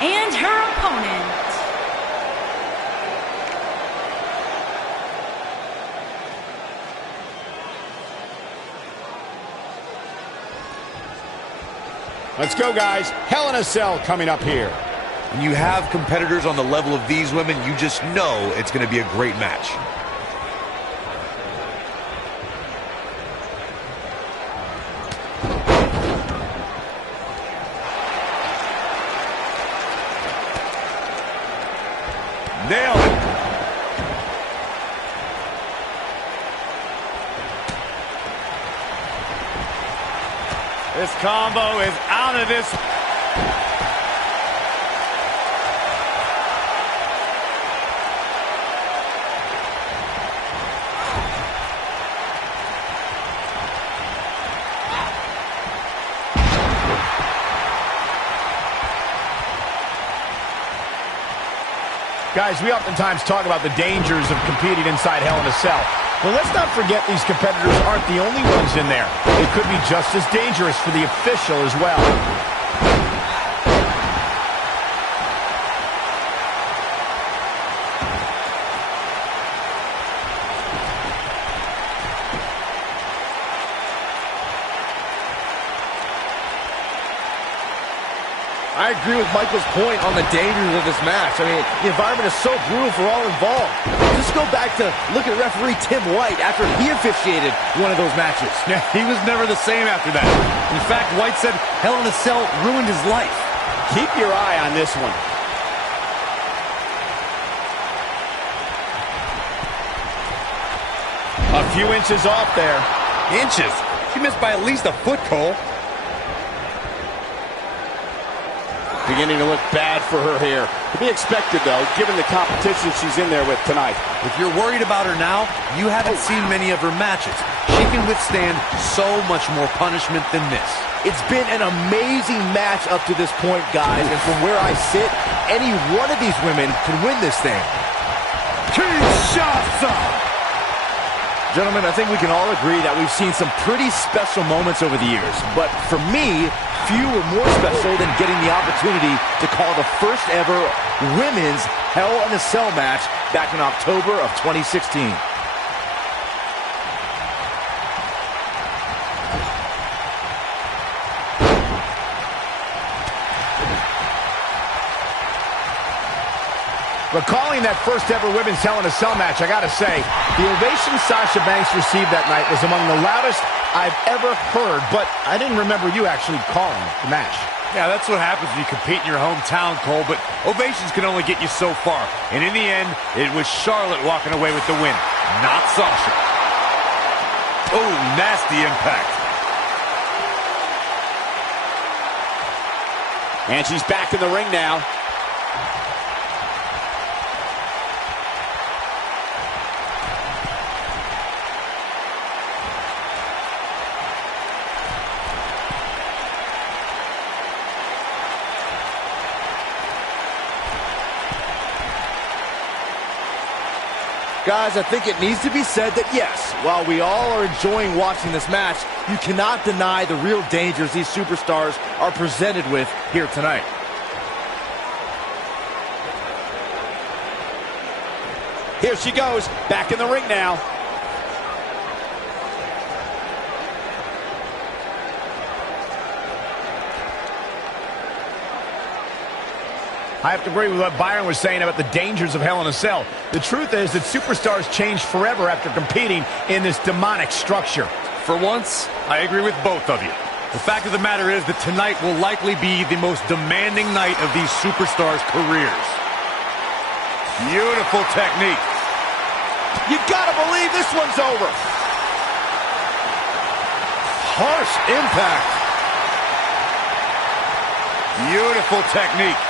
And her opponent. Let's go, guys. Hell in a Cell coming up here. When you have competitors on the level of these women, you just know it's going to be a great match. Nailed it. This combo is out of this. Guys, we oftentimes talk about the dangers of competing inside Hell in a Cell. But let's not forget these competitors aren't the only ones in there. It could be just as dangerous for the official as well. I agree with Michael's point on the dangers of this match. I mean, the environment is so brutal for all involved. Just go back to look at referee Tim White after he officiated one of those matches. Yeah, he was never the same after that. In fact, White said Hell in a Cell ruined his life. Keep your eye on this one. A few inches off there. Inches? She missed by at least a foot, Cole. Beginning to look bad for her here. To be expected, though, given the competition she's in there with tonight. If you're worried about her now, you haven't seen many of her matches. She can withstand so much more punishment than this. It's been an amazing match up to this point, guys, and from where I sit, any one of these women can win this thing. Kinshasa! Gentlemen, I think we can all agree that we've seen some pretty special moments over the years. But for me, few were more special than getting the opportunity to call the first ever women's Hell in a Cell match back in October of 2016. Recalling that first ever women's Hell in a Cell match, I gotta say, the ovation Sasha Banks received that night was among the loudest I've ever heard, but I didn't remember you actually calling the match. Yeah, that's what happens when you compete in your hometown, Cole, but ovations can only get you so far. And in the end, it was Charlotte walking away with the win, not Sasha. Oh, nasty impact. And she's back in the ring now. Guys, I think it needs to be said that, yes, while we all are enjoying watching this match, you cannot deny the real dangers these superstars are presented with here tonight. Here she goes, back in the ring now. I have to agree with what Byron was saying about the dangers of Hell in a Cell. The truth is that superstars change forever after competing in this demonic structure. For once, I agree with both of you. The fact of the matter is that tonight will likely be the most demanding night of these superstars' careers. Beautiful technique. You gotta believe this one's over. Harsh impact. Beautiful technique.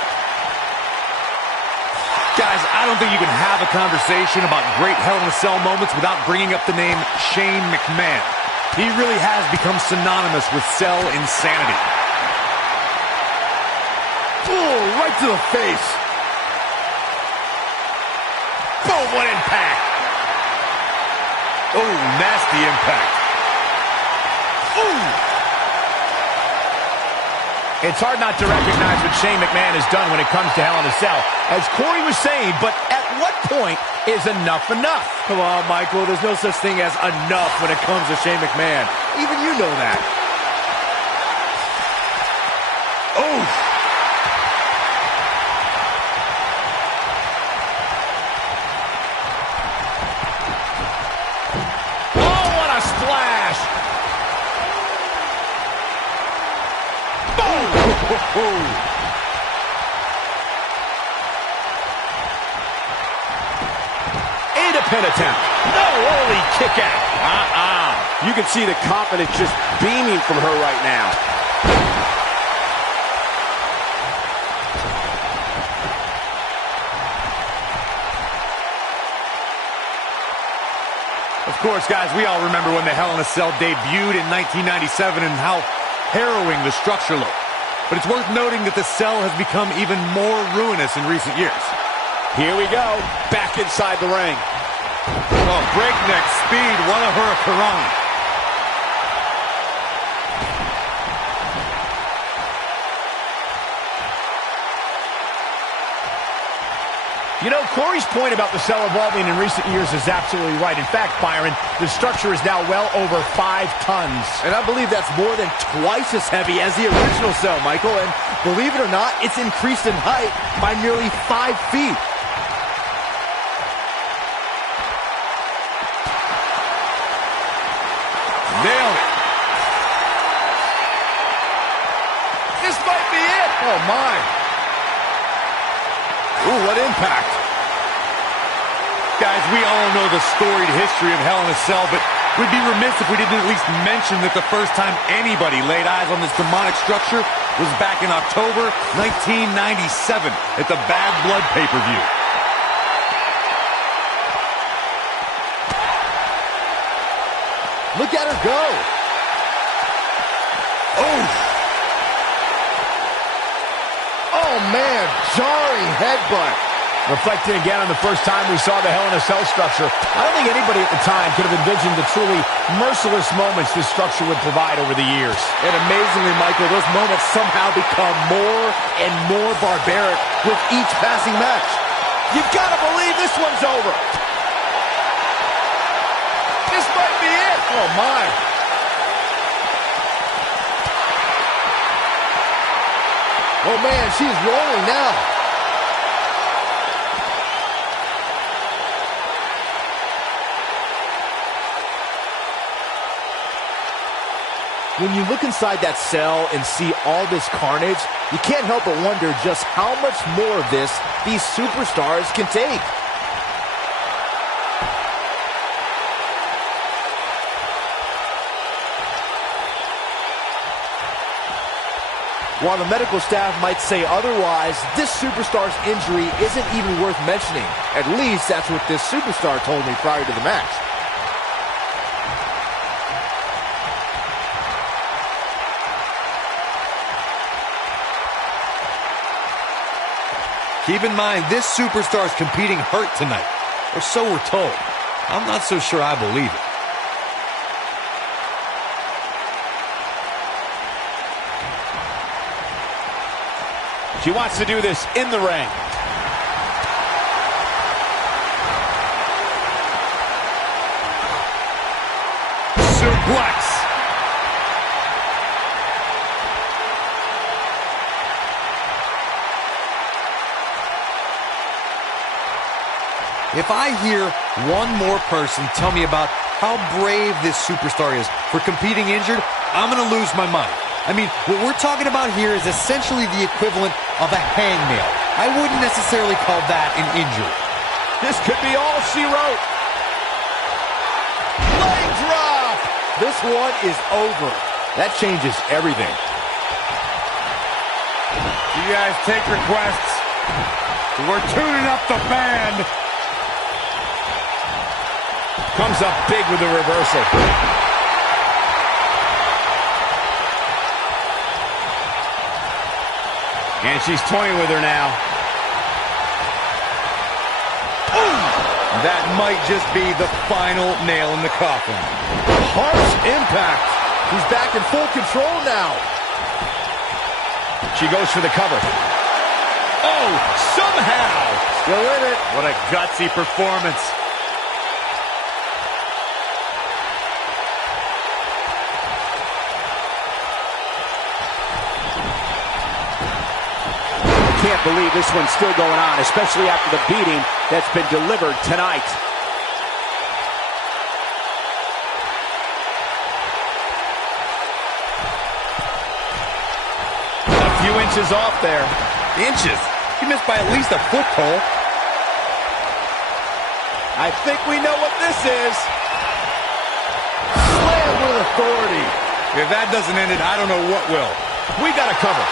Guys, I don't think you can have a conversation about great Hell in a Cell moments without bringing up the name Shane McMahon. He really has become synonymous with cell insanity. Oh, right to the face. Boom, what impact. Oh, nasty impact. Ooh. It's hard not to recognize what Shane McMahon has done when it comes to Hell in a Cell. As Corey was saying, but at what point is enough enough? Come on, Michael. There's no such thing as enough when it comes to Shane McMahon. Even you know that. Oh! Oh, what a splash! Boom! And a pin attempt. No, holy kick out. You can see the confidence just beaming from her right now. Of course, guys, we all remember when the Hell in a Cell debuted in 1997 and how harrowing the structure looked. But it's worth noting that the cell has become even more ruinous in recent years. Here we go, back inside the ring. Oh, breakneck speed, what a hurricanrana. You know, Corey's point about the cell evolving in recent years is absolutely right. In fact, Byron, the structure is now well over 5 tons. And I believe that's more than twice as heavy as the original cell, Michael. And believe it or not, it's increased in height by nearly 5 feet. Nailed it. This might be it. Oh, my. Ooh, what impact. Guys, we all know the storied history of Hell in a Cell, but we'd be remiss if we didn't at least mention that the first time anybody laid eyes on this demonic structure was back in October 1997 at the Bad Blood pay-per-view. Look at her go. Oh! Oh, man, jarring headbutt. Reflecting again on the first time we saw the Hell in a Cell structure, I don't think anybody at the time could have envisioned the truly merciless moments this structure would provide over the years. And amazingly, Michael, those moments somehow become more and more barbaric with each passing match. You've got to believe this one's over. This might be it. Oh, my. Oh, man, she's rolling now. When you look inside that cell and see all this carnage, you can't help but wonder just how much more of this these superstars can take. While the medical staff might say otherwise, this superstar's injury isn't even worth mentioning. At least that's what this superstar told me prior to the match. Keep in mind, this superstar's competing hurt tonight, or so we're told. I'm not so sure I believe it. She wants to do this in the ring. Suplex. If I hear one more person tell me about how brave this superstar is for competing injured, I'm going to lose my mind. I mean, what we're talking about here is essentially the equivalent of a hangnail. I wouldn't necessarily call that an injury. This could be all she wrote. Leg drop. This one is over. That changes everything. You guys take requests. We're tuning up the band. Comes up big with the reversal. And she's toying with her now. That might just be the final nail in the coffin. Harsh impact. He's back in full control now. She goes for the cover. Oh, somehow. Still in it. What a gutsy performance. Can't believe this one's still going on, especially after the beating that's been delivered tonight. A few inches off there. Inches? He missed by at least a foot, Cole. I think we know what this is. Slam with authority. If that doesn't end it, I don't know what will. We got a cover.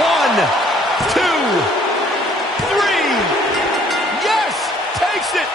1, 2, 3. Yes! Takes it!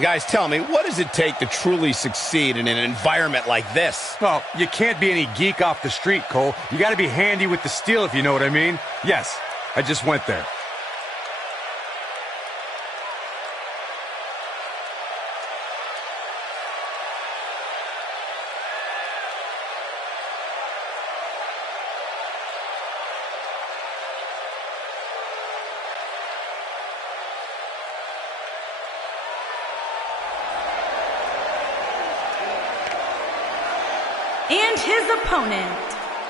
Guys, tell me, what does it take to truly succeed in an environment like this? Well, you can't be any geek off the street, Cole. You got to be handy with the steel, if you know what I mean. Yes, I just went there. And his opponent,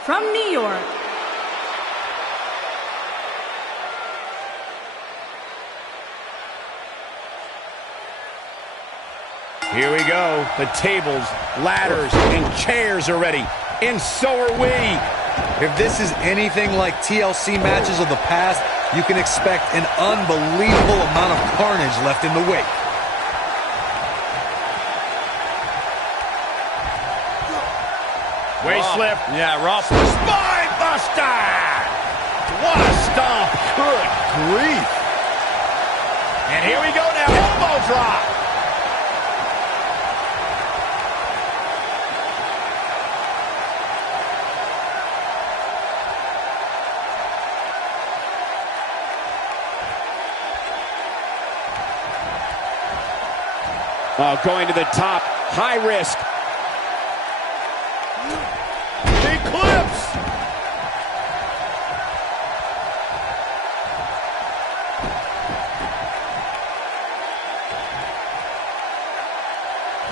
from New York, Here we go. The tables, ladders, and chairs are ready. And so are we. If this is anything like TLC matches of the past, you can expect an unbelievable amount of carnage left in the wake. Waist slip. Yeah, rough. Spine buster! What a stomp. Good grief. And here we go now. Elbow drop. Oh, going to the top. High risk. Eclipse.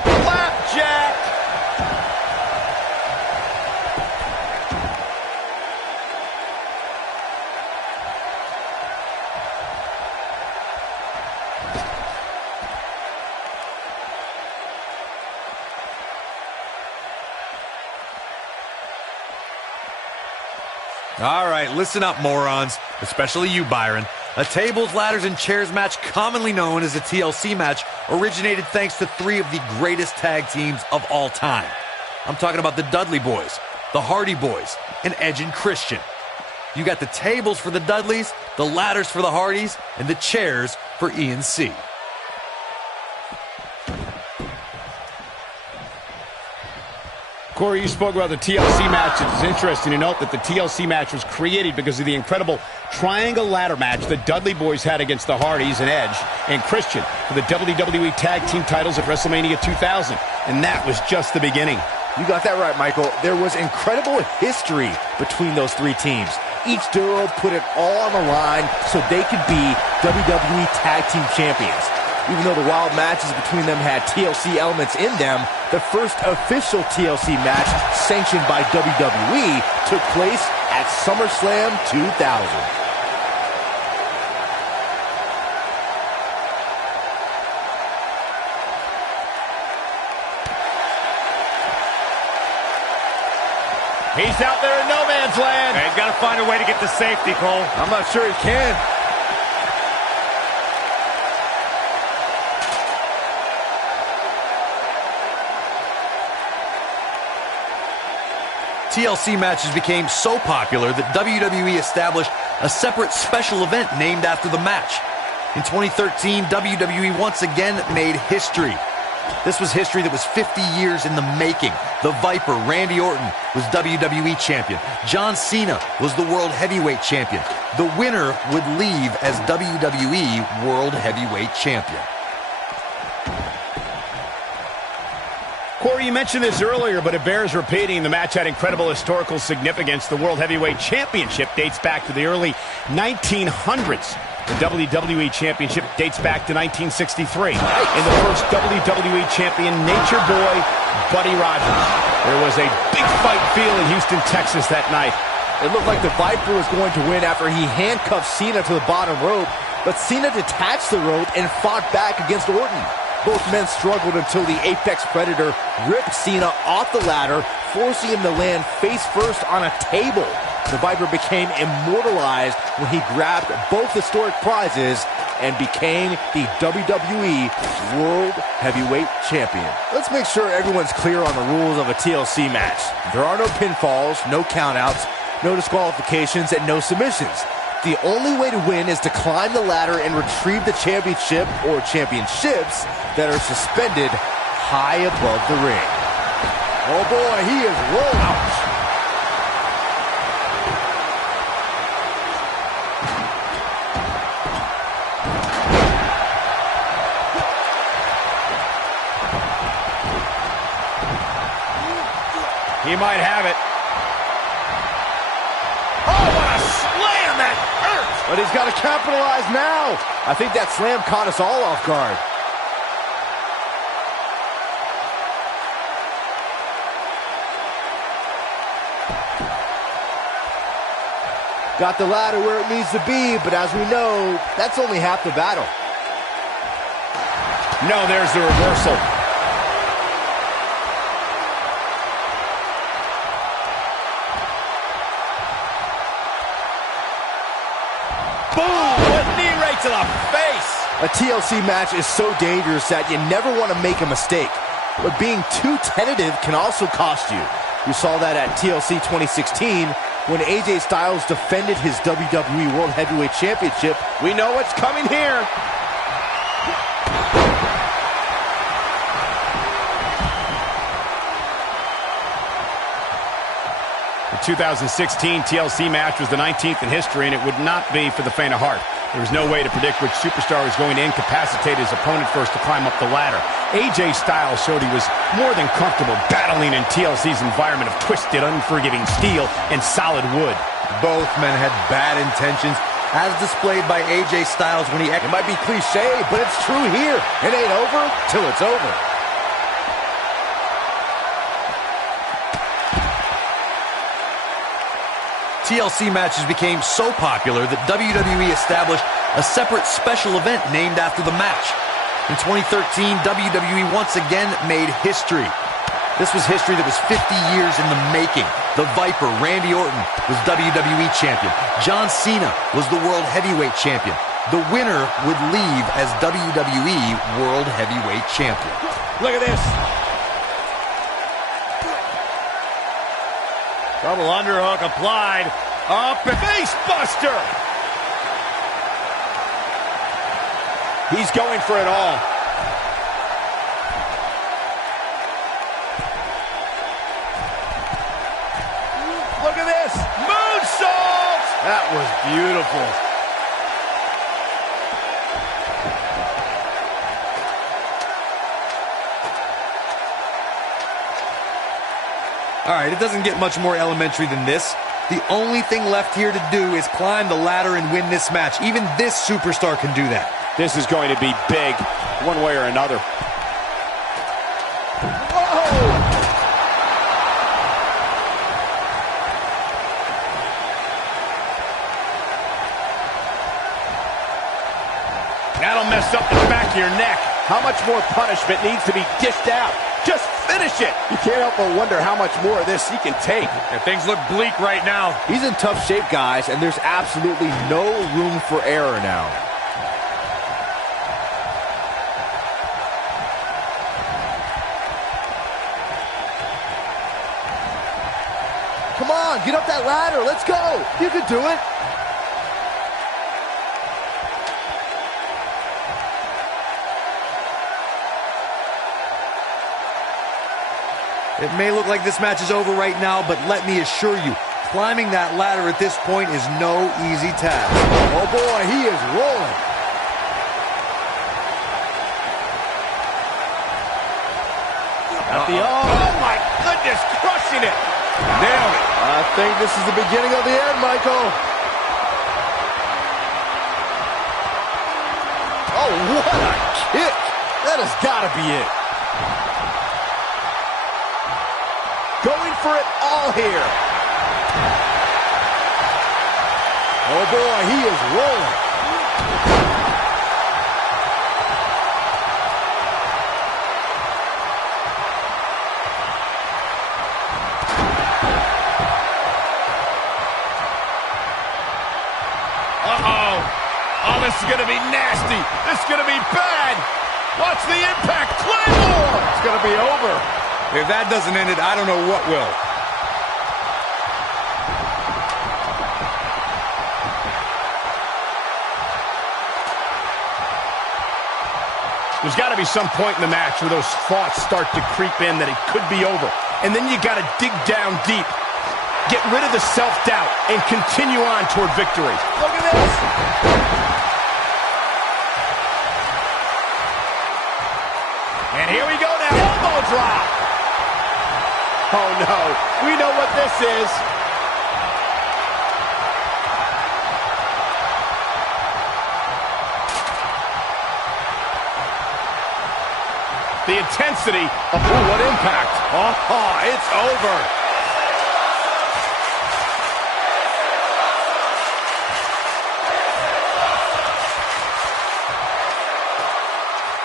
Flapjack. All right, listen up, morons, especially you, Byron. A tables, ladders, and chairs match, commonly known as a TLC match, originated thanks to three of the greatest tag teams of all time. I'm talking about the Dudley Boys, the Hardy Boys, and Edge and Christian. You got the tables for the Dudleys, the ladders for the Hardys, and the chairs for E&C. Corey, you spoke about the TLC match. It's interesting to note that the TLC match was created because of the incredible triangle ladder match the Dudley Boys had against the Hardys and Edge and Christian for the WWE Tag Team titles at WrestleMania 2000. And that was just the beginning. You got that right, Michael. There was incredible history between those three teams. Each duo put it all on the line so they could be WWE Tag Team Champions. Even though the wild matches between them had TLC elements in them, the first official TLC match sanctioned by WWE took place at SummerSlam 2000. He's out there in no man's land. He's got to find a way to get to safety, Cole. I'm not sure he can. TLC matches became so popular that WWE established a separate special event named after the match. In 2013, WWE once again made history. This was history that was 50 years in the making. The Viper, Randy Orton, was WWE Champion. John Cena was the World Heavyweight Champion. The winner would leave as WWE World Heavyweight Champion. Corey, you mentioned this earlier, but it bears repeating. The match had incredible historical significance. The World Heavyweight Championship dates back to the early 1900s. The WWE Championship dates back to 1963. And the first WWE Champion, Nature Boy, Buddy Rogers. There was a big fight feel in Houston, Texas that night. It looked like the Viper was going to win after he handcuffed Cena to the bottom rope, but Cena detached the rope and fought back against Orton. Both men struggled until the Apex Predator ripped Cena off the ladder, forcing him to land face first on a table. The Viper became immortalized when he grabbed both historic prizes and became the WWE World Heavyweight Champion. Let's make sure everyone's clear on the rules of a TLC match. There are no pinfalls, no countouts, no disqualifications, and no submissions. The only way to win is to climb the ladder and retrieve the championship or championships that are suspended high above the ring. Oh boy, he is rolling. He might have it. Oh, what a slam! That hurts! But he's got to capitalize now. I think that slam caught us all off guard. Got the ladder where it needs to be, but as we know, that's only half the battle. No, there's the reversal. to the face. A TLC match is so dangerous that you never want to make a mistake. But being too tentative can also cost you. We saw that at TLC 2016 when AJ Styles defended his WWE World Heavyweight Championship. We know what's coming here. The 2016 TLC match was the 19th in history, and it would not be for the faint of heart. There was no way to predict which superstar was going to incapacitate his opponent first to climb up the ladder. AJ Styles showed he was more than comfortable battling in TLC's environment of twisted, unforgiving steel and solid wood. Both men had bad intentions, as displayed by AJ Styles when he... It might be cliche, but it's true here. It ain't over till it's over. TLC matches became so popular that WWE established a separate special event named after the match. In 2013, WWE once again made history. This was history that was 50 years in the making. The Viper, Randy Orton, was WWE Champion. John Cena was the World Heavyweight Champion. The winner would leave as WWE World Heavyweight Champion. Look at this. Double underhook applied. Up and face buster. He's going for it all. Look at this. Moonsault. That was beautiful. All right, it doesn't get much more elementary than this. The only thing left here to do is climb the ladder and win this match. Even this superstar can do that. This is going to be big, one way or another. That'll mess up the back of your neck. How much more punishment needs to be dished out? Just finish it. You can't help but wonder how much more of this he can take. And things look bleak right now. He's in tough shape, guys, and there's absolutely no room for error now. Come on, get up that ladder. Let's go. You can do it. It may look like this match is over right now, but let me assure you, climbing that ladder at this point is no easy task. Oh boy, he is rolling. Oh my goodness, crushing it. Nailed it. I think this is the beginning of the end, Michael. Oh, what a kick. That has got to be it. Going for it all here. Oh boy, he is rolling. Uh-oh. Oh, this is going to be nasty. This is going to be bad. Watch the impact. Claymore. It's going to be over. If that doesn't end it, I don't know what will. There's got to be some point in the match where those thoughts start to creep in that it could be over. And then you got to dig down deep. Get rid of the self-doubt and continue on toward victory. Look at this. And here we go now. Elbow drop. Oh no, we know what this is. The intensity of what impact. Oh, it's over.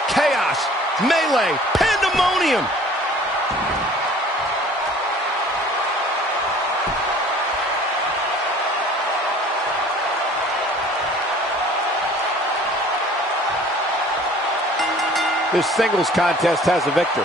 Chaos, melee, pandemonium. This singles contest has a victor.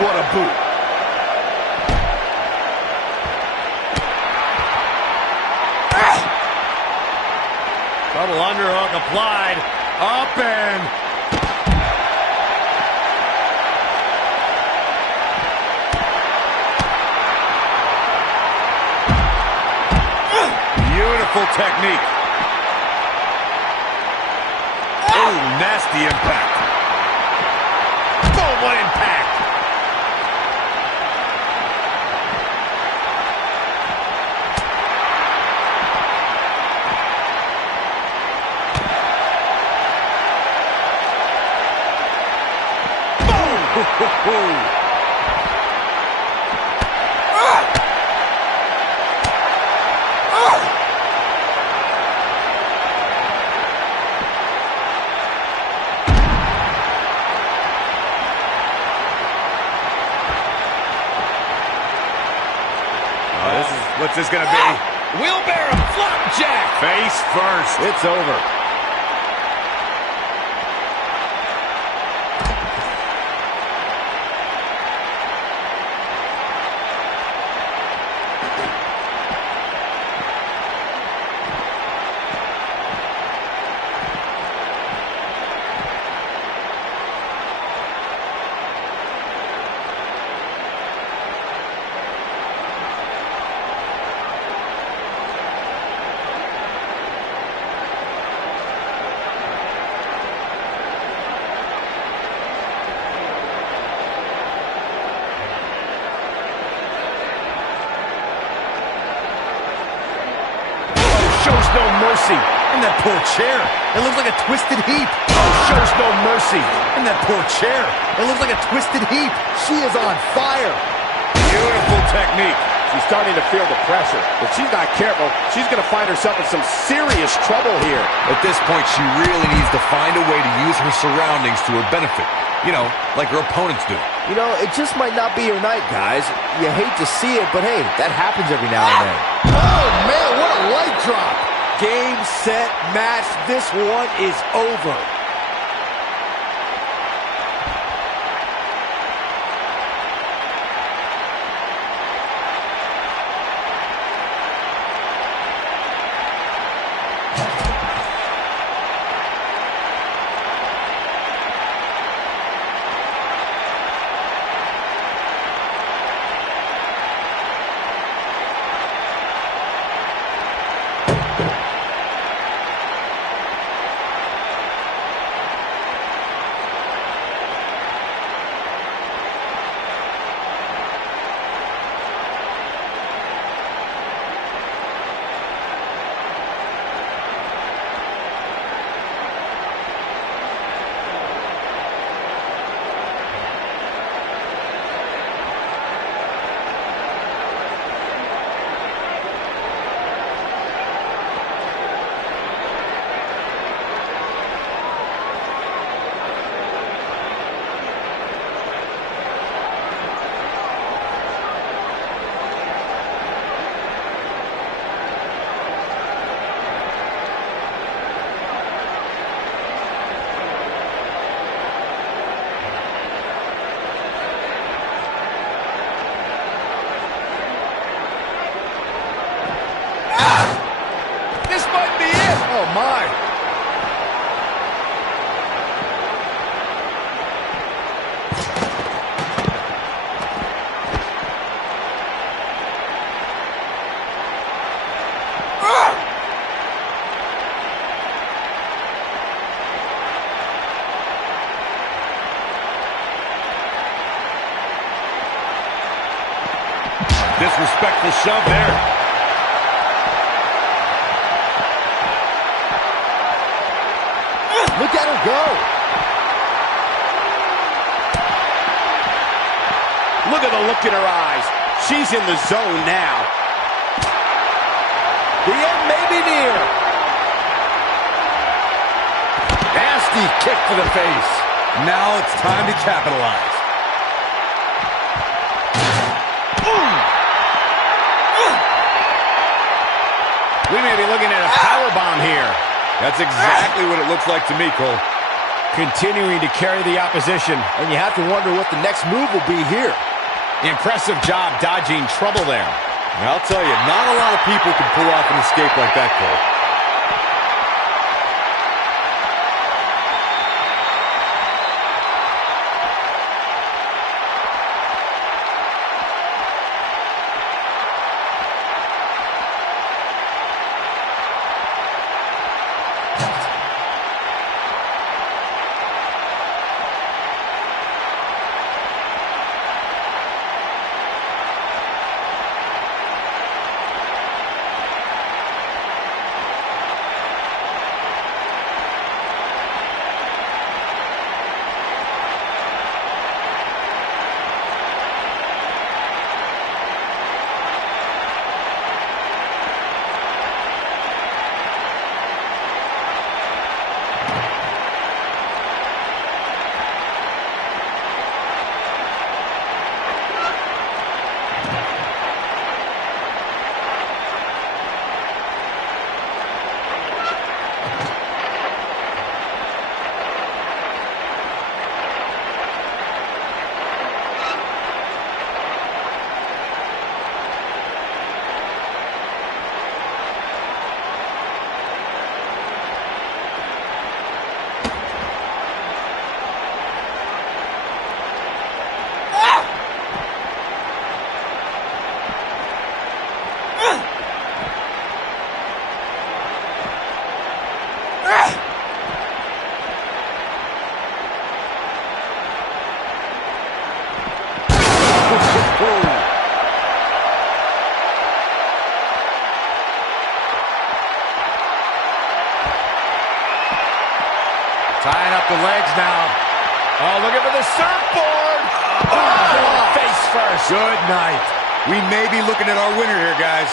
What a boot. Double underhook applied. Up and... Beautiful technique. Oh, nasty impact. Oh, what impact. What's this gonna be? Wheelbarrow flapjack. Face first. It's over. Shows no mercy. And that poor chair. It looks like a twisted heap. Shows no mercy. And that poor chair. It looks like a twisted heap. She is on fire. Beautiful technique. She's starting to feel the pressure. If she's not careful, she's going to find herself in some serious trouble here. At this point, she really needs to find a way to use her surroundings to her benefit. You know, like her opponents do. You know, it just might not be your night, guys. You hate to see it, but hey, that happens every now and then. Oh, man, what a light drop. Game, set, match. This one is over. This might be it. Oh, my. Disrespectful shove there. Look at her go. Look at the look in her eyes. She's in the zone now. The end may be near. Nasty kick to the face. Now it's time to capitalize. We may be looking at a powerbomb here. That's exactly what it looks like to me, Cole. Continuing to carry the opposition. And you have to wonder what the next move will be here. Impressive job dodging trouble there. I'll tell you, not a lot of people can pull off an escape like that, Cole. Tying up the legs now. Oh, looking for the surfboard. Oh, face first. Good night. We may be looking at our winner here, guys.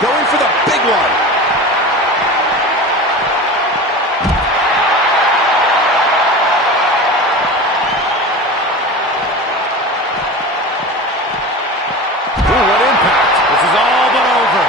Going for the big one. Ooh, what impact. This is all but over.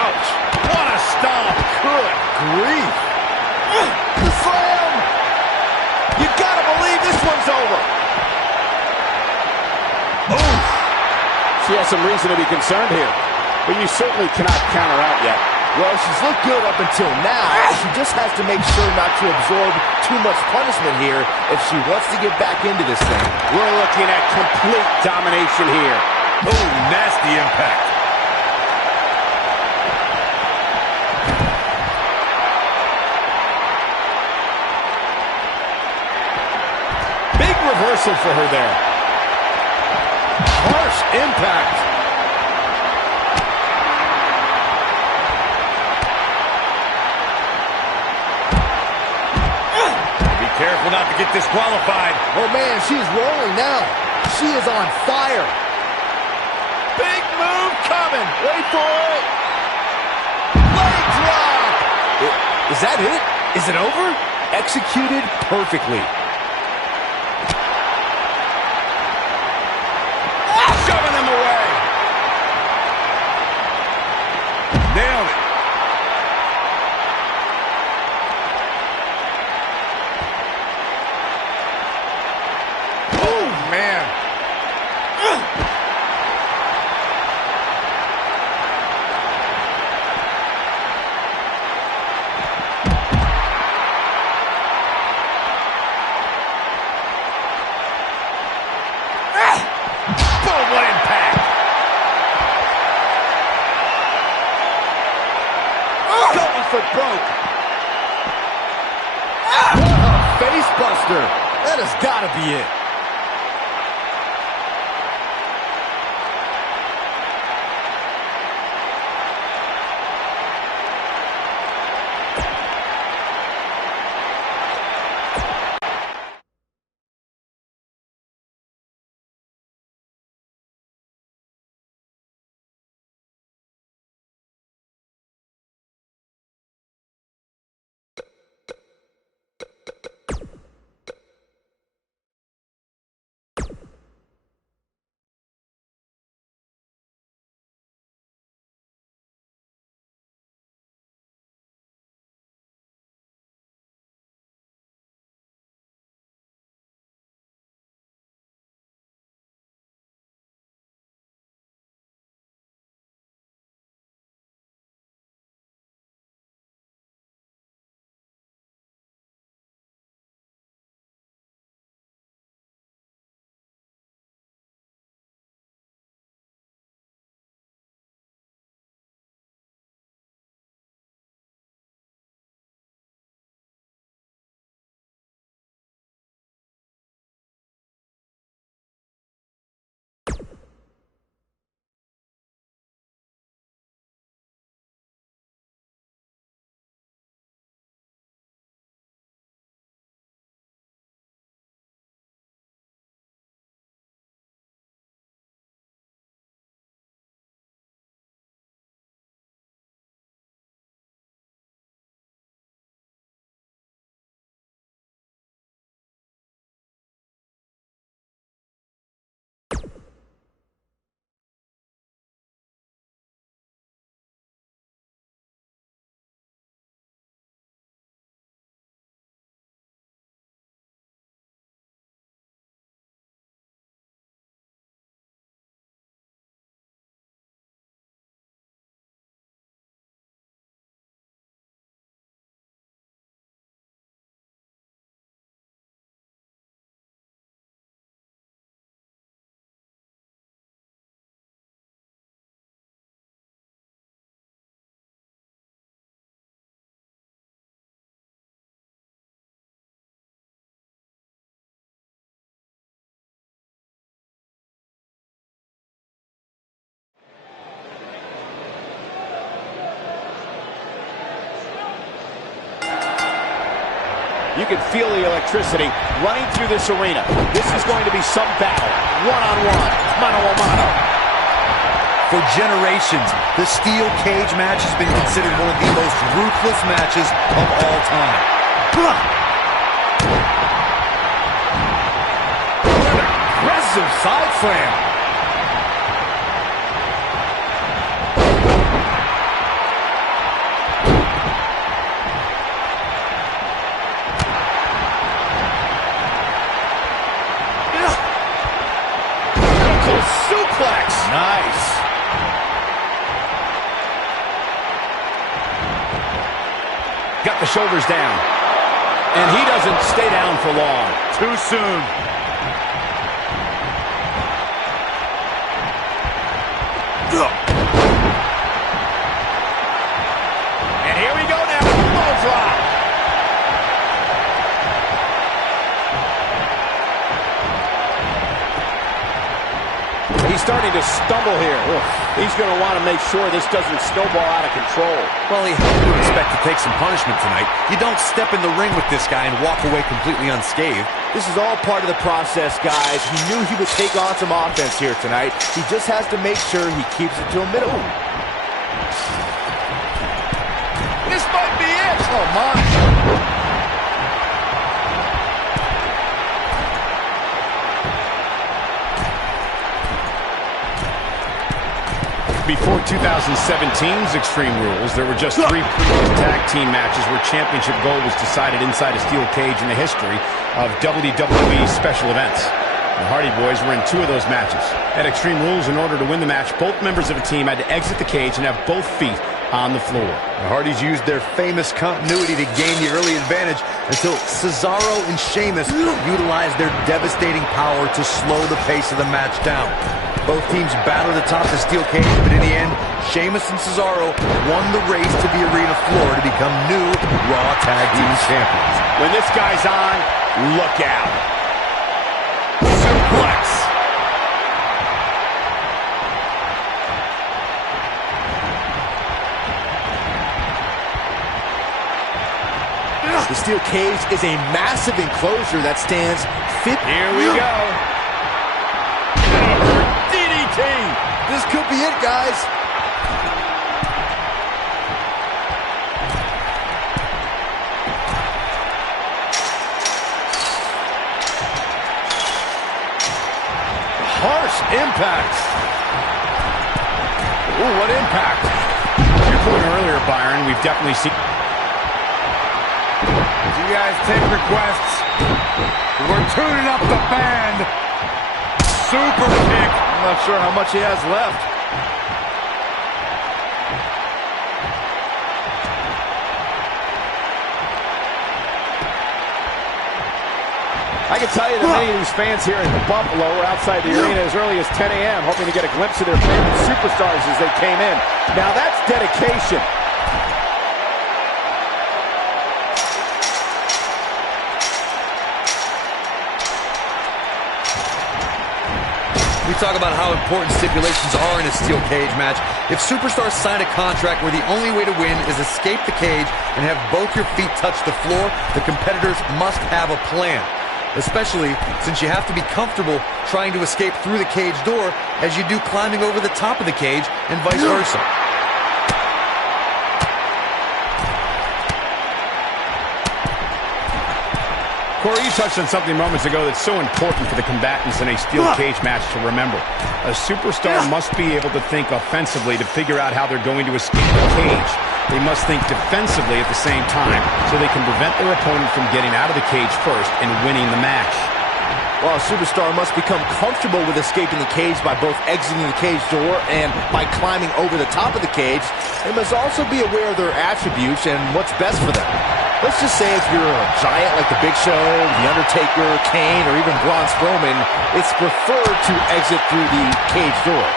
Ouch. What a stomp. Good grief. The slam! You gotta believe this one's over. Oh. She has some reason to be concerned here, but you certainly cannot count her out yet. Well, she's looked good up until now. She just has to make sure not to absorb too much punishment here if she wants to get back into this thing. We're looking at complete domination here. Oh, nasty impact. Big reversal for her there. Harsh impact. Careful not to get disqualified. Oh, man, she's rolling now. She is on fire. Big move coming. Wait for it. Leg drop. Is that it? Is it over? Executed perfectly. Shoving them away. Nailed it. Man. Boom, what impact. Going for broke. Face buster. That has got to be it. You can feel the electricity running through this arena. This is going to be some battle. One-on-one, mano-a-mano. For generations, the steel cage match has been considered one of the most ruthless matches of all time. What an aggressive side slam. got the shoulders down. And he doesn't stay down for long. Too soon. And here we go now. Elbow drop. He's starting to stumble here. He's going to want to make sure this doesn't snowball out of control. Well, he had to expect to take some punishment tonight. You don't step in the ring with this guy and walk away completely unscathed. This is all part of the process, guys. He knew he would take on some offense here tonight. He just has to make sure he keeps it to a minimum. This might be it. Oh, my. Before 2017's Extreme Rules, there were just 3 previous tag team matches where championship gold was decided inside a steel cage in the history of WWE special events. The Hardy Boys were in 2 of those matches. At Extreme Rules, in order to win the match, both members of a team had to exit the cage and have both feet on the floor. The Hardys used their famous continuity to gain the early advantage until Cesaro and Sheamus utilized their devastating power to slow the pace of the match down. Both teams battled atop the steel cage, but in the end, Sheamus and Cesaro won the race to the arena floor to become new Raw Tag Team Champions. When this guy's on, look out. Suplex. The steel cage is a massive enclosure that stands 50. Here we go. DDT. This could be it, guys. Harsh impact. Ooh, what impact. To your point earlier, Byron, we've definitely seen... You guys take requests. We're tuning up the band. Super kick. I'm not sure how much he has left. I can tell you that many of these fans here in Buffalo were outside the arena as early as 10 a.m. hoping to get a glimpse of their favorite superstars as they came in. Now that's dedication. We talk about how important stipulations are in a steel cage match. If superstars sign a contract where the only way to win is escape the cage and have both your feet touch the floor, the competitors must have a plan. Especially since you have to be comfortable trying to escape through the cage door as you do climbing over the top of the cage and vice versa. Corey, you touched on something moments ago that's so important for the combatants in a steel cage match to remember. A superstar must be able to think offensively to figure out how they're going to escape the cage. They must think defensively at the same time so they can prevent their opponent from getting out of the cage first and winning the match. Well, a superstar must become comfortable with escaping the cage by both exiting the cage door and by climbing over the top of the cage. They must also be aware of their attributes and what's best for them. Let's just say if you're a giant like The Big Show, The Undertaker, Kane, or even Braun Strowman, it's preferred to exit through the cage door.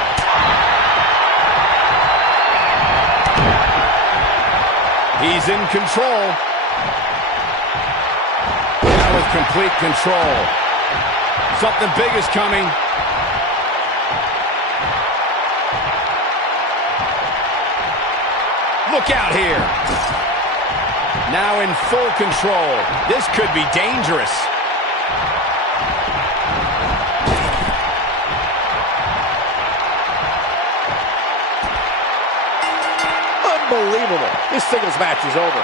He's in control. Now with complete control. Something big is coming. Look out here. Now in full control. This could be dangerous. Unbelievable. This singles match is over.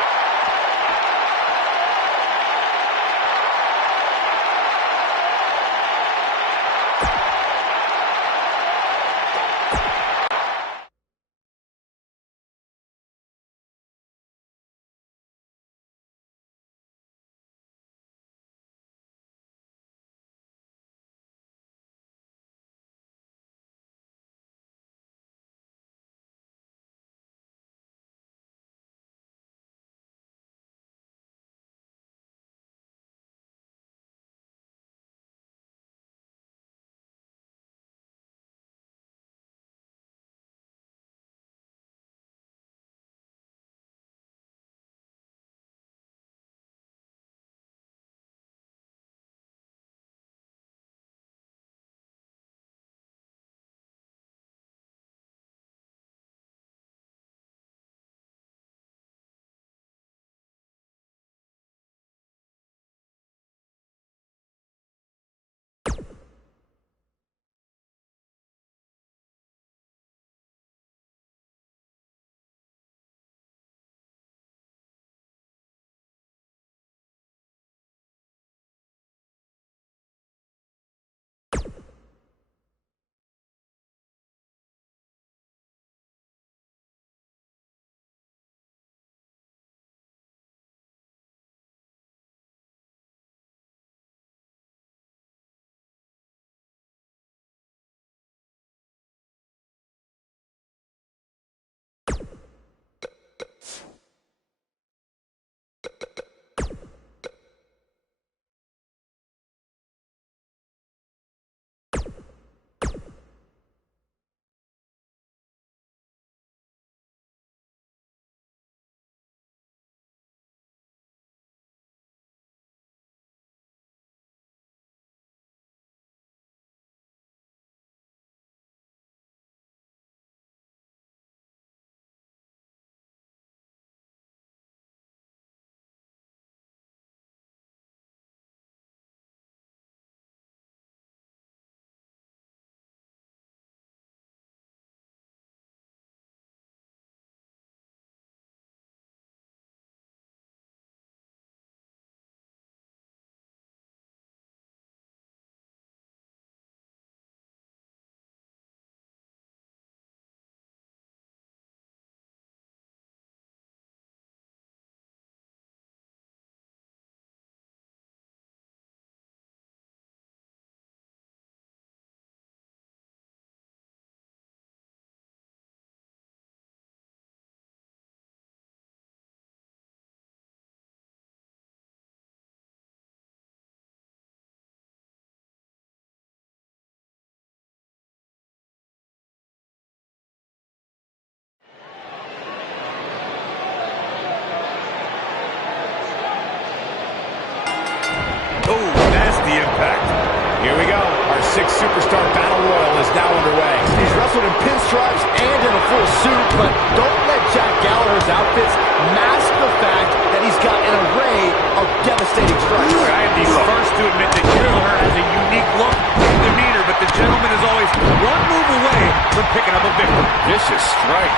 superstar battle royal is now underway. He's wrestled in pinstripes and in a full suit, but don't let Jack Gallagher's outfits mask the fact that he's got an array of devastating strikes. I am the first to admit that Gallagher has a unique look and demeanor, but the gentleman is always one move away from picking up a victory. Vicious strike.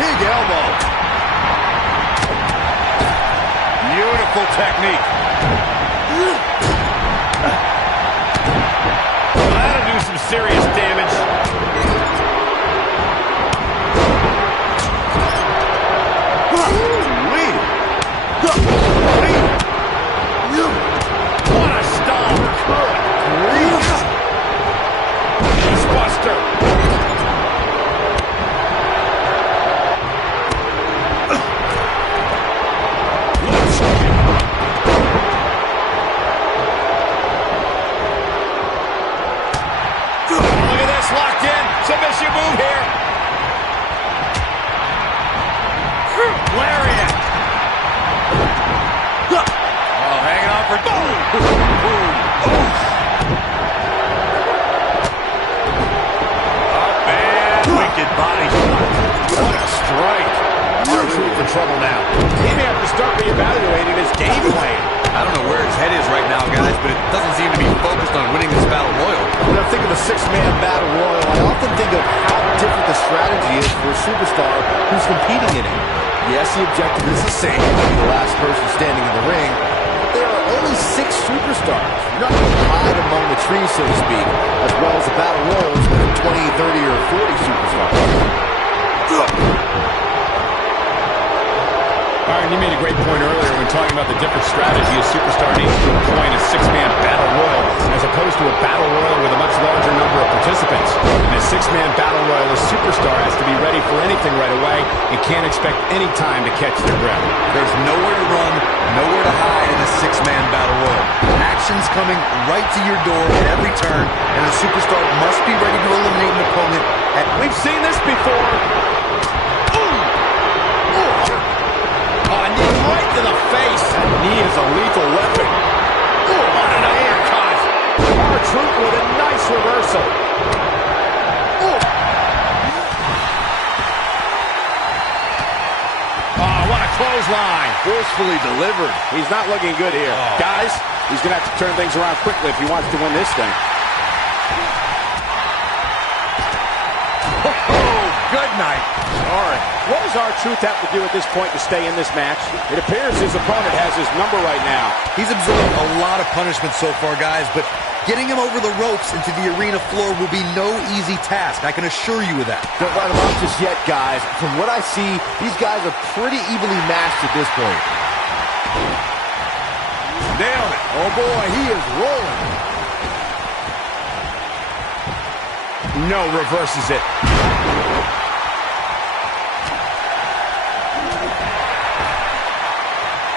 Big elbow. Beautiful technique. Well, that'll do some serious damage. What a stomp. Beastbuster. Look at this, locked in. Submission move here. Lariat. Oh, hanging on for... A bad, wicked body shot. What a strike. R-Truth in trouble now. He may have to start reevaluating his game plan. I don't know where his head is right now, guys, but it doesn't seem to be focused on winning this battle royal. When I think of a six-man battle royal, I often think of how different the strategy is for a superstar who's competing in it. Yes, the objective is the same, to be the last person standing in the ring, but there are only 6 superstars. You're not going to hide among the trees, so to speak, as well as the battle royals with 20, 30, or 40 superstars. Byron, you made a great point earlier when talking about the different strategy a superstar needs to employ in a six-man battle royal as opposed to a battle royal with a much larger number of participants. In a six-man battle royal, a superstar has to be ready for anything right away and can't expect any time to catch their breath. There's nowhere to run, nowhere to hide in a six-man battle royal. Action's coming right to your door at every turn, and a superstar must be ready to eliminate an opponent at... We've seen this before. Right to the face. That knee is a lethal weapon. Ooh, what an uppercut. R-Truth with a nice reversal. Ooh. Oh, what a clothesline. Forcefully delivered. He's not looking good here. Oh. Guys, he's going to have to turn things around quickly if he wants to win this thing. Oh, good night. Sorry. What does R-Truth have to do at this point to stay in this match? It appears his opponent has his number right now. He's absorbed a lot of punishment so far, guys, but getting him over the ropes into the arena floor will be no easy task. I can assure you of that. Don't write him off just yet, guys. From what I see, these guys are pretty evenly matched at this point. Nailed it. Oh boy, he is rolling. No, reverses it.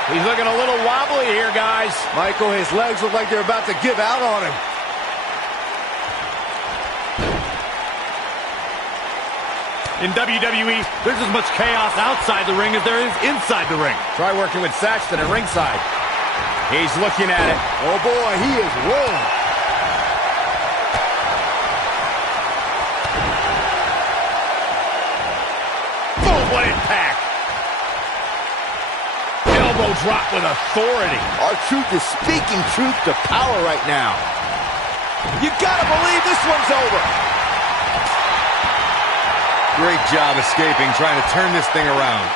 He's looking a little wobbly here, guys. Michael, his legs look like they're about to give out on him. In WWE, there's as much chaos outside the ring as there is inside the ring. Try working with Saxton at ringside. He's looking at it. Oh boy, he is rolling. Boom, what impact. Elbow drop with authority. R-Truth is speaking truth to power right now. You gotta believe this one's over. Great job escaping, trying to turn this thing around.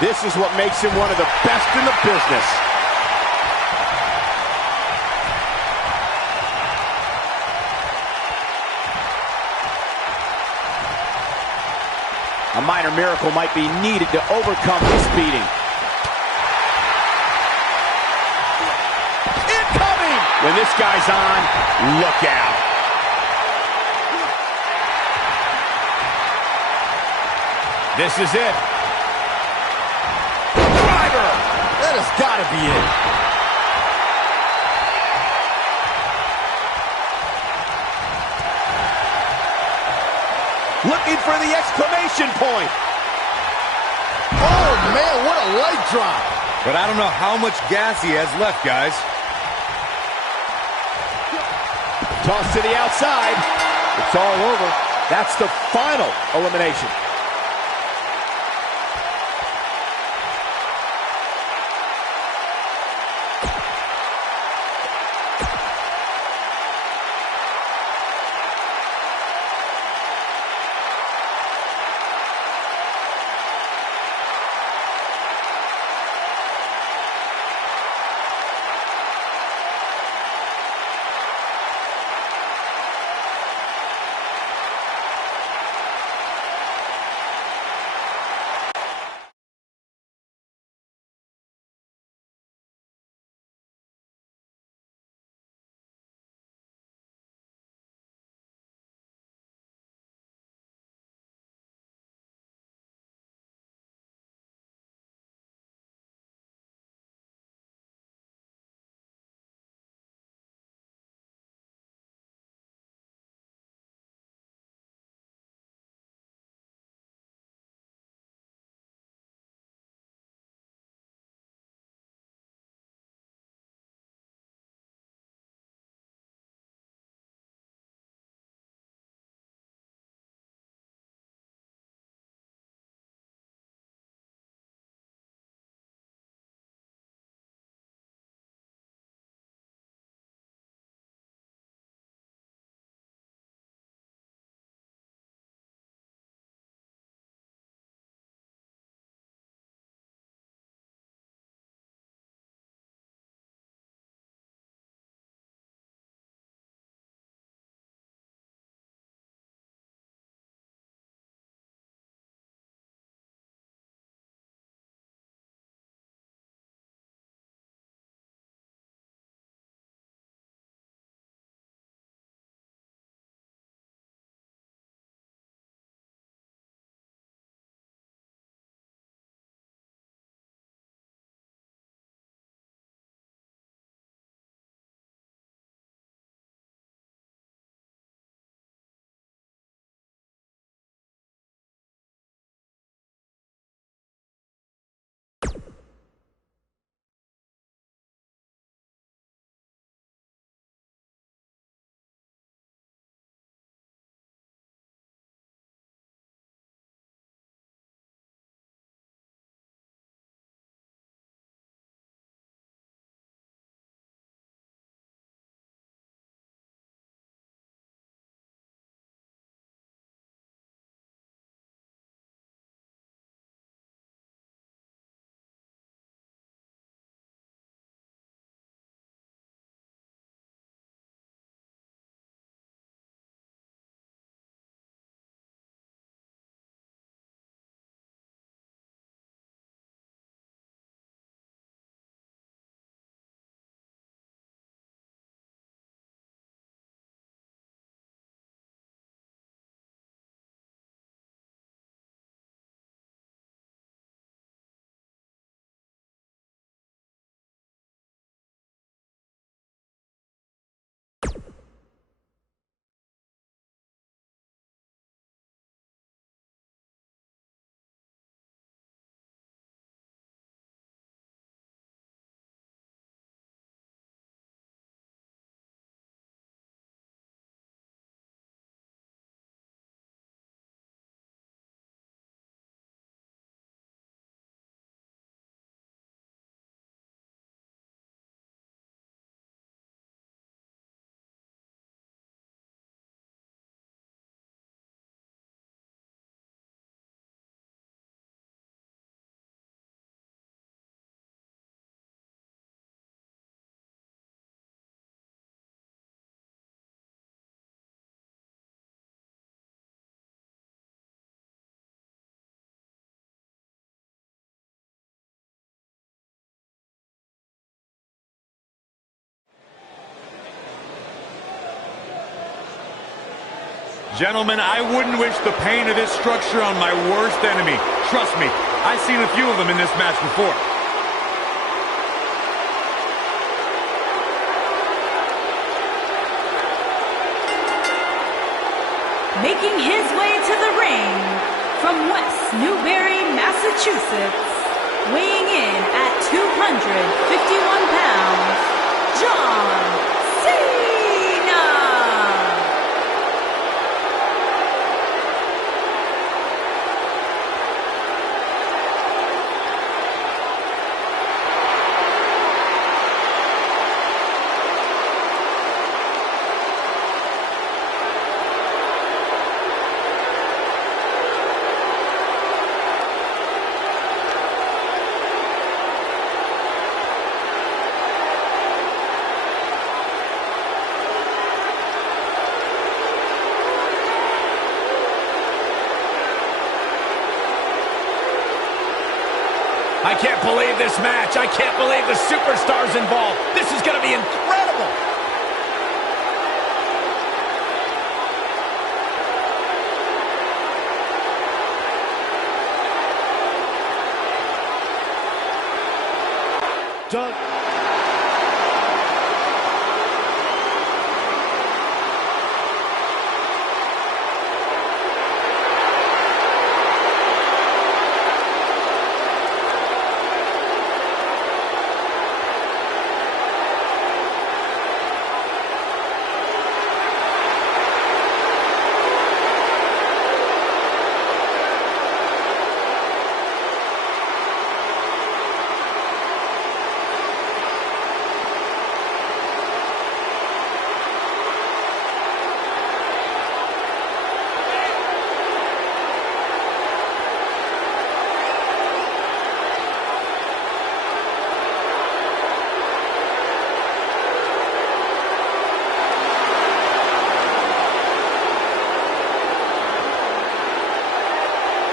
This is what makes him one of the best in the business. A minor miracle might be needed to overcome this beating. Incoming! When this guy's on, look out. This is it. Driver! That has gotta be it. Looking for the exclamation point. Oh man, what a leg drop. But I don't know how much gas he has left, guys. Toss to the outside. It's all over. That's the final elimination. Gentlemen, I wouldn't wish the pain of this structure on my worst enemy. Trust me, I've seen a few of them in this match before. Making his way to the ring from West Newbury, Massachusetts, weighing in at 251 pounds, John Cena! I can't believe this match. I can't believe the superstars involved. This is going to be incredible. Doug.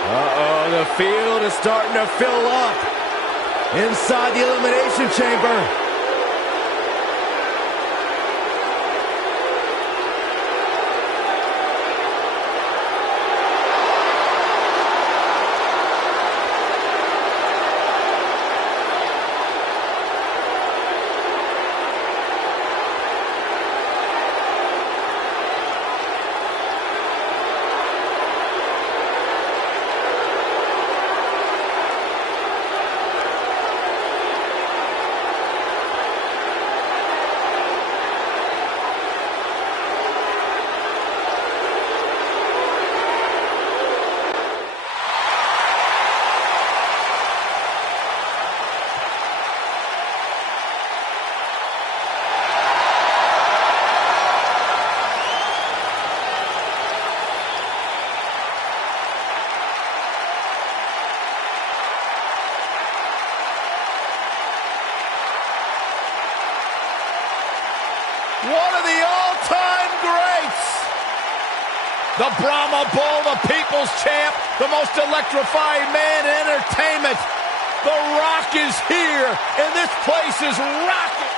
Uh-oh, the field is starting to fill up inside the Elimination Chamber. One of the all-time greats. The Brahma Bull, the People's Champ, the most electrifying man in entertainment. The Rock is here, and this place is rocking.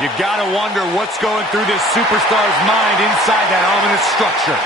You gotta wonder what's going through this superstar's mind inside that ominous structure.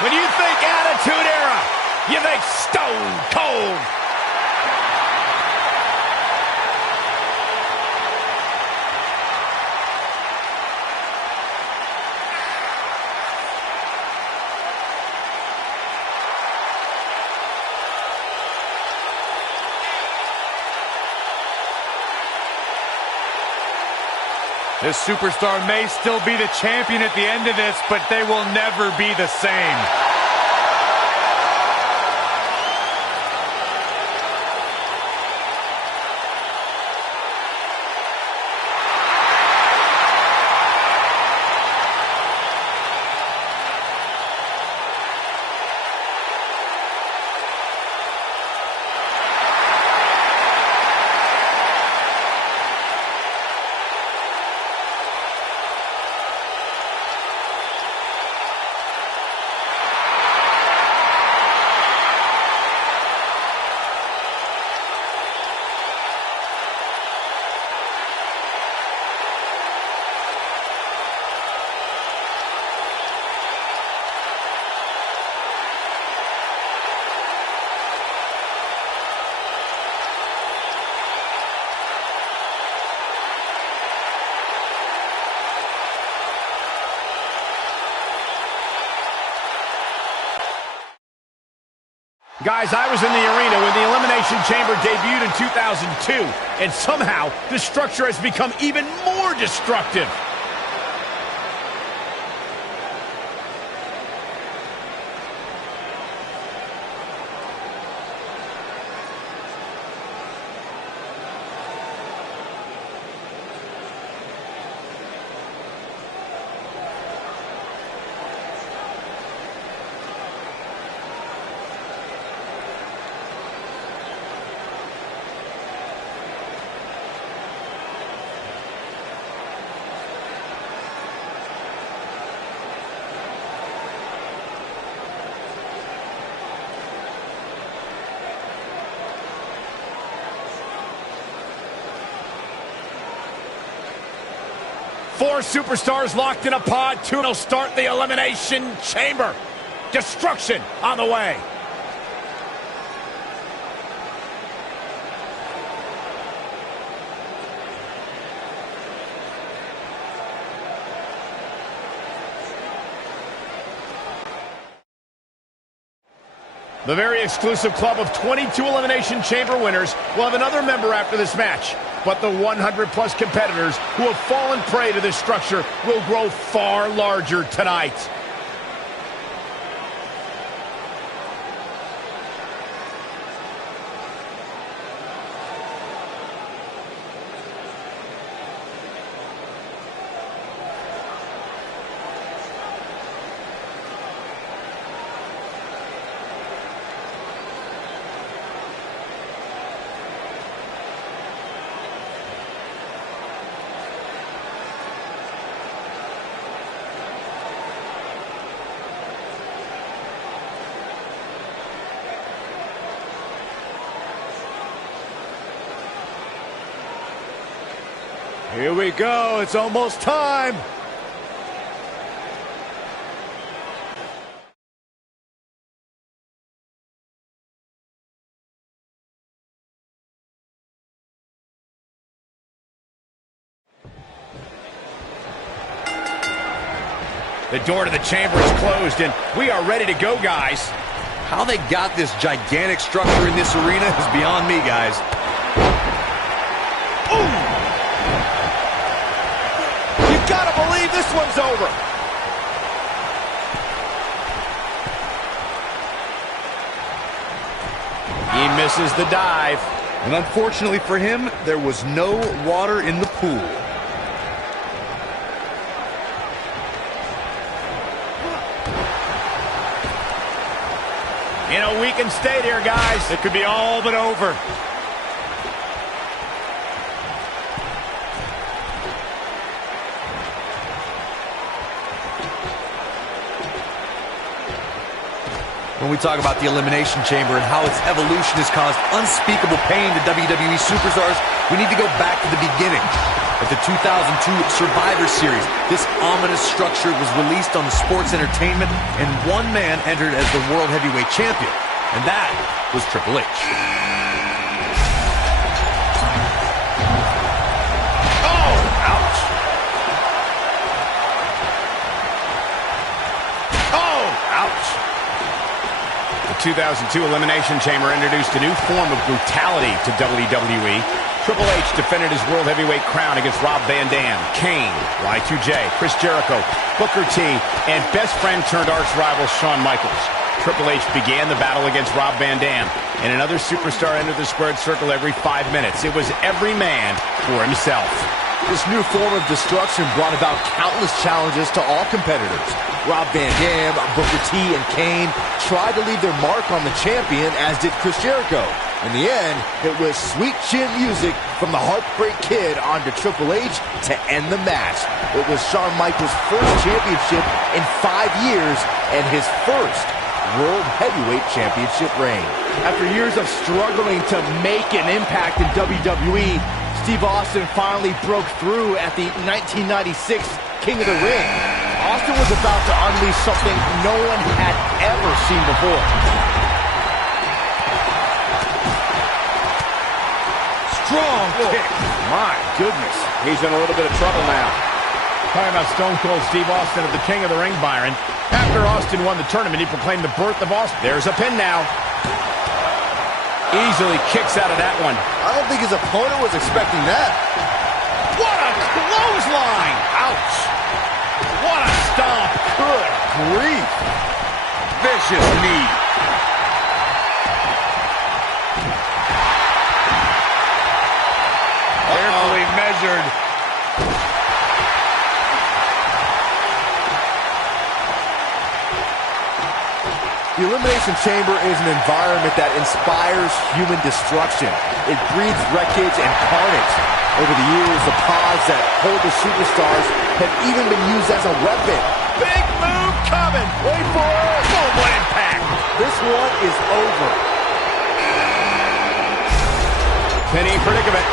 When you think Attitude Era, You think Stone Cold? This superstar may still be the champion at the end of this, but they will never be the same. Guys, I was in the arena when the Elimination Chamber debuted in 2002, and somehow this structure has become even more destructive. Four superstars locked in a pod. Two will start the Elimination Chamber. Destruction on the way. The very exclusive club of 22 Elimination Chamber winners will have another member after this match. But the 100-plus competitors who have fallen prey to this structure will grow far larger tonight. Here we go. It's almost time. The door to the chamber is closed, and we are ready to go, guys. How they got this gigantic structure in this arena is beyond me, guys. Ooh! You gotta believe this one's over. He misses the dive. And unfortunately for him, there was no water in the pool. In a weakened state here, guys. It could be all but over. When we talk about the Elimination Chamber and how its evolution has caused unspeakable pain to WWE superstars, we need to go back to the beginning. At the 2002 Survivor Series, this ominous structure was released on the Sports Entertainment, and one man entered as the World Heavyweight Champion. And that was Triple H. Oh, ouch. Oh, ouch. The 2002 Elimination Chamber introduced a new form of brutality to WWE. Triple H defended his World Heavyweight crown against Rob Van Dam, Kane, Y2J, Chris Jericho, Booker T, and best friend turned arch rival Shawn Michaels. Triple H began the battle against Rob Van Dam, and another superstar entered the squared circle every 5 minutes. It was every man for himself. This new form of destruction brought about countless challenges to all competitors. Rob Van Dam, Booker T, and Kane tried to leave their mark on the champion, as did Chris Jericho. In the end, it was sweet chin music from the Heartbreak Kid onto Triple H to end the match. It was Shawn Michaels' first championship in 5 years and his first World Heavyweight Championship reign. After years of struggling to make an impact in WWE, Steve Austin finally broke through at the 1996 King of the Ring. Austin was about to unleash something no one had ever seen before. Strong kick. My goodness. He's in a little bit of trouble now. Talking about Stone Cold Steve Austin of the King of the Ring, Byron. After Austin won the tournament, he proclaimed the birth of Austin. There's a pin now. Easily kicks out of that one. I don't think his opponent was expecting that. What a clothesline. Ouch. What a stomp. Good grief. Vicious knee. Carefully measured. The Elimination Chamber is an environment that inspires human destruction. It breeds wreckage and carnage. Over the years, the pods that hold the superstars have even been used as a weapon. Big move coming. Wait for it. Boom, what impact. This one is over. Penny predicament.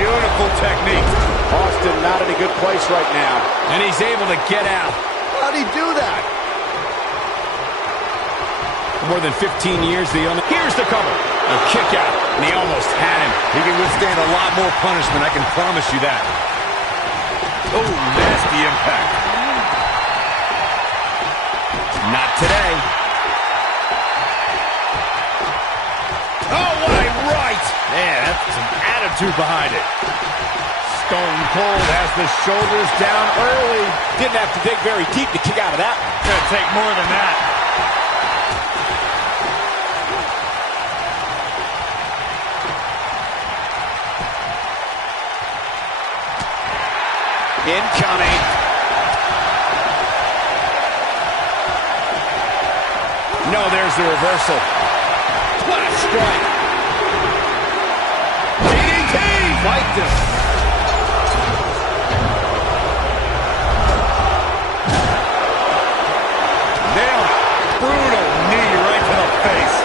Beautiful technique. Austin not in a good place right now. And he's able to get out. How'd he do that? More than 15 years, here's the cover. A kick out, and he almost had him. He can withstand a lot more punishment, I can promise you that. Oh, nasty impact. Not today. Oh, what a right. Man, that's some attitude behind it. Stone Cold has the shoulders down early. Didn't have to dig very deep to kick out of that one. Gonna take more than that. Incoming. No, there's the reversal. What a strike. DDT! Wiped him. Nailed it. Brutal knee right to the face.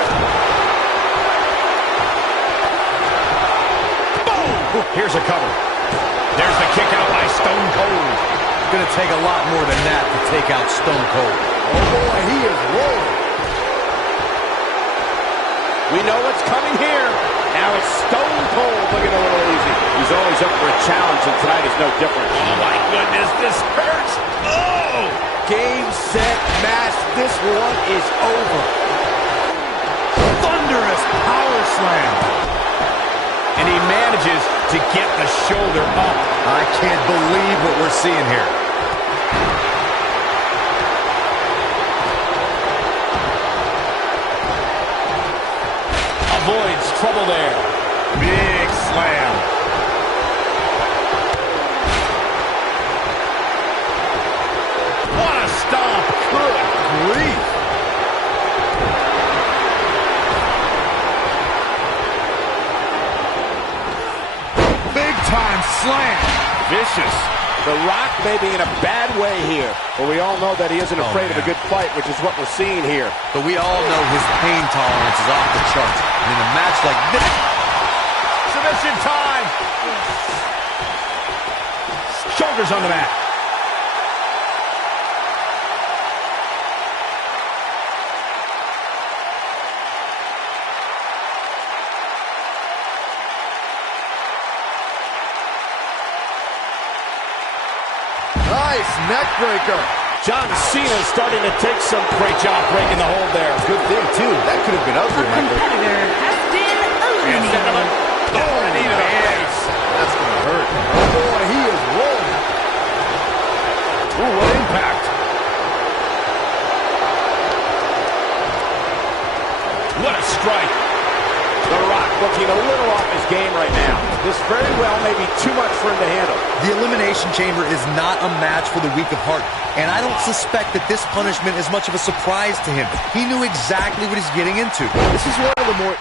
Boom! Here's a cover. There's the kick out by Stone Cold. It's going to take a lot more than that to take out Stone Cold. Oh boy, he is rolling. We know what's coming here. Now it's Stone Cold looking a little easy. He's always up for a challenge, and tonight is no different. Oh my goodness, this hurts. Oh! Game, set, match. This one is over. Thunderous power slam. And he manages to get the shoulder up. I can't believe what we're seeing here. Avoids trouble there. Big slam. What a stomp. Good grief. Big time slam. Vicious. The Rock may be in a bad way here, but we all know that he isn't afraid of a good fight, which is what we're seeing here. But we all know his pain tolerance is off the charts. And in a match like this... Submission time! Shoulders on the mat. Nice neck breaker. John Cena starting to take some great job breaking the hold there. Good thing, too. That could have been A ugly, Michael. competitor has been eliminated. Oh, knee to the face. That's going to hurt. Oh, boy, he is rolling. Ooh, what impact. What a strike. The Rock looking a little off his game right now. This very well may be too much for him to handle. The Elimination Chamber is not a match for the weak of heart, and I don't suspect that this punishment is much of a surprise to him. He knew exactly what he's getting into. This is one of the more